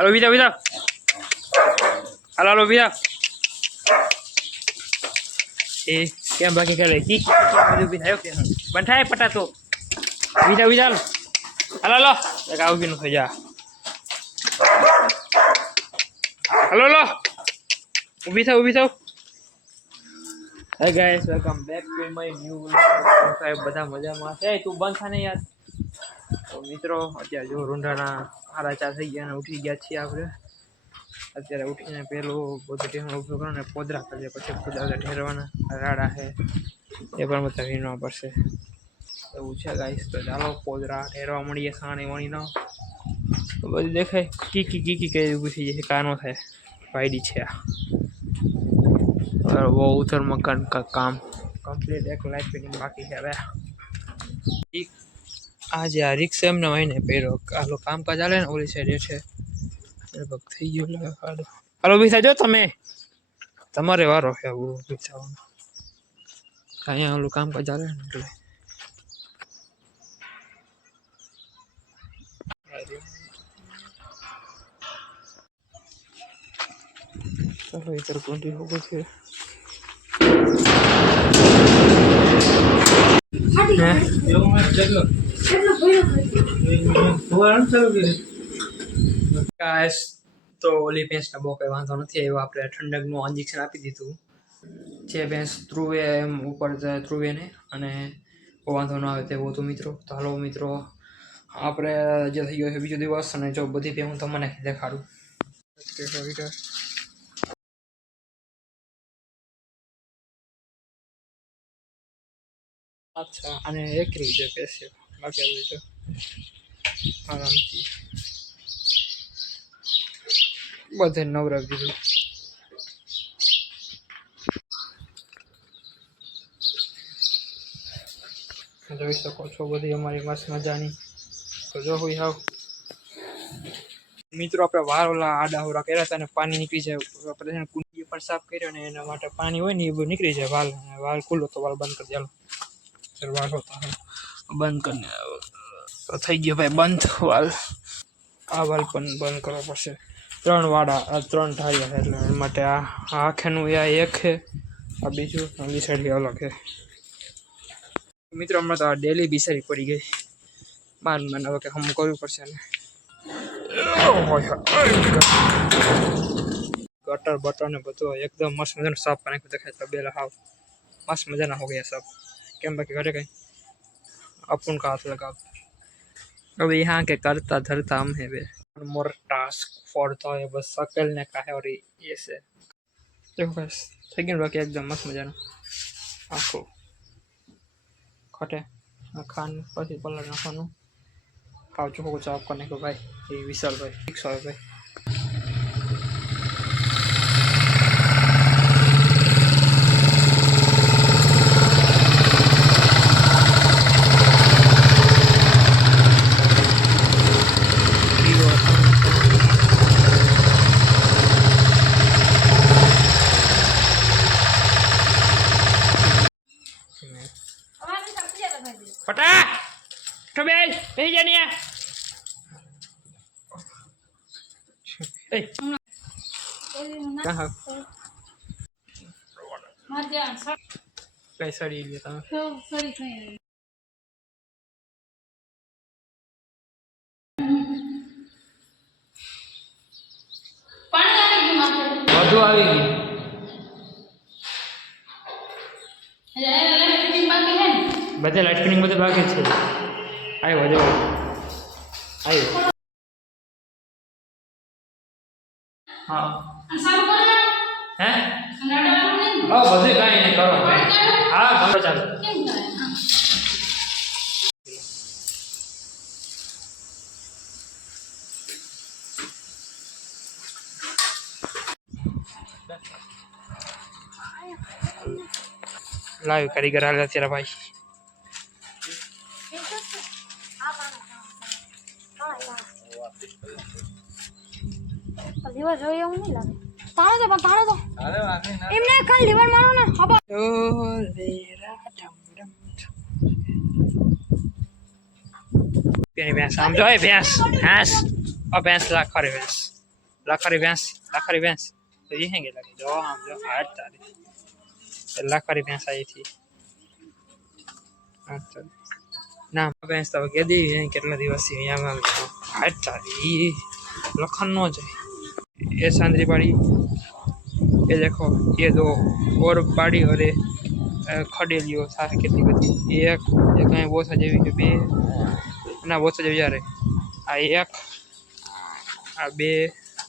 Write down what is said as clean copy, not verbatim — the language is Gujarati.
હાલો બીજા બીજા હાલો હાલો બીજા એ કેમ બાકી કરે કી બધું થાય કે બંધાય પટાતો બીજા બીજા હાલો હાલો એક આવું બી ન થઈ જા હાલો હાલો ઊભી થાવ Hey guys, welcome back to my new vlog. બધા મજામાં છે તું બંધ થા ને યાર તો મિત્રો અત્યારે જો રૂંઢાના 4:30 થઈ ગયા અને ઉઠી ગયા છીએ આપણે અત્યારે ઉઠીને પેલું બધું ટેહણ ઉભું કરો ને પોદરા કરીએ પછી બધા ઠેરવાના રાડા છે એ પણ બધા વીણવા પડશે એવું છે ગાઈસ તો ચાલો પોદરા ઠેરવા મળીએ સાણી વણીનો તો બધું દેખાય કીકી કઈ ઊભી થઈ જાય કાનો થાય વાયડી છે और वो उधर मकान का काम कंप्लीट एक लाइट फिटिंग बाकी है હવે आज यार रिक्शा એમને વાઈને પેરો આલો કામ કાજ આલે ને ઓલી સાઈડ છે લગભગ થઈ ગયું લાગે હાલો બીસા જો તમે તમારે વારો છે આવું બીસાવાનો અહીંયા ઓલું કામ કાજ આલે ને એટલે चलो इधर कुंडी हो गई फिर गाइस तो ओली भैंस ना बो कई वांधो નથી આવ્યો આપણે ઠંડકનું ઇન્જેક્શન આપી દીધું જે ભેંસ ધ્રુવે એમ ઉપર જાય ધ્રુવે ને અને વાંધો ન આવે તેવો તો મિત્રો તો હાલો મિત્રો આપણે જે થઈ ગયો છે બીજો દિવસ અને જો બધી ભેં હું તમને દેખાડું अच्छा અને એકરી છે પેસે બાકી આવી તો આરામથી બધે નવરા દીધું જોઈ શકો છો બધી અમારી મસ્ત મજાની તો જો હોય હાવ મિત્રો આપણે વાર ઓલા આડા હોરા કર્યા હતા ને પાણી નીકળી જાય આપણે કુંડી પણ સાફ કર્યો ને એના માટે પાણી હોય ને એ બધું નીકળી જાય વાલ ખુલ્લો તો વાલ બંધ કરી દેલો વાલ હોતા બંધ કરીને તો થઈ ગયો ભાઈ બંધ વાલ આ વાલ પણ બંધ કરવો પડશે 3 વાડા 3 ઢાળિયા એટલે એ માટે આ આખેનું આ એક છે આ બીજું ઓલી સાઈડ અલગ છે મિત્રો હમણાં તો આ ડેલી બિસારી પડી ગઈ મને હવે કે હમ કરવું પડશે ને गटर बटर ने બધું એકદમ મસ્ત મજાનો સાફ પાણી દેખાય તબેલા હાવ મસ્ત મજાના હો ગયા सब કેમ બાકી ઘરે કઈ अपन का हाथ लगा अब यहाँ के करता धरता हम है वे मोर टास्क फॉर तो है बस सकल ने का है और ये से देखो बस થઈ ગયું બાકી એકદમ મસ્ત મજાનો આખો ખટે ખાન પછી પલળ નાખવાનું ખાવ ચોખ્ખો ચાપ કરને को भाई ये विशाल भाई 100 भाई पटा तो बे जानिया ए कहां मध्य कई सड़ी लिया था तो सड़ी नहीं पानी आने की मात्र વધુ આવી ગઈ બધે લાઈટ ફિટિંગ બધે બાકી છે આવ્યો જો આવ્યો હા હે હા બધે કાઈ નહીં કરો હા કરો ચાલો લાઈવ કારીગર આલે તેરા ભાઈ લીવર જોઈએ એવું નહીં લાગે તાળો તો એમને ખાલી લીવર મારો ને હબા ઓ લેરા ડમ ડમ પેની ભેંસ આમ જોય ભેંસ આ ભેંસ લા ખરે ભેંસ लाखारी भैंस तो ये हैं लगे जो हम जो 8 तारीख लाखारी भैंस आई थी। अच्छा ना भैंस तो कह दी કેટલા દિવસથી અહીંયા 8 તારીખ लखन नो जाए ये सांद्री बाड़ी ये देखो ये दो और बाड़ी और खडेलियो सारे कितनी बड़ी एक कहीं बहुत सा जेवी के बे ना बहुत सा जेवी जा रहे आ एक आ बे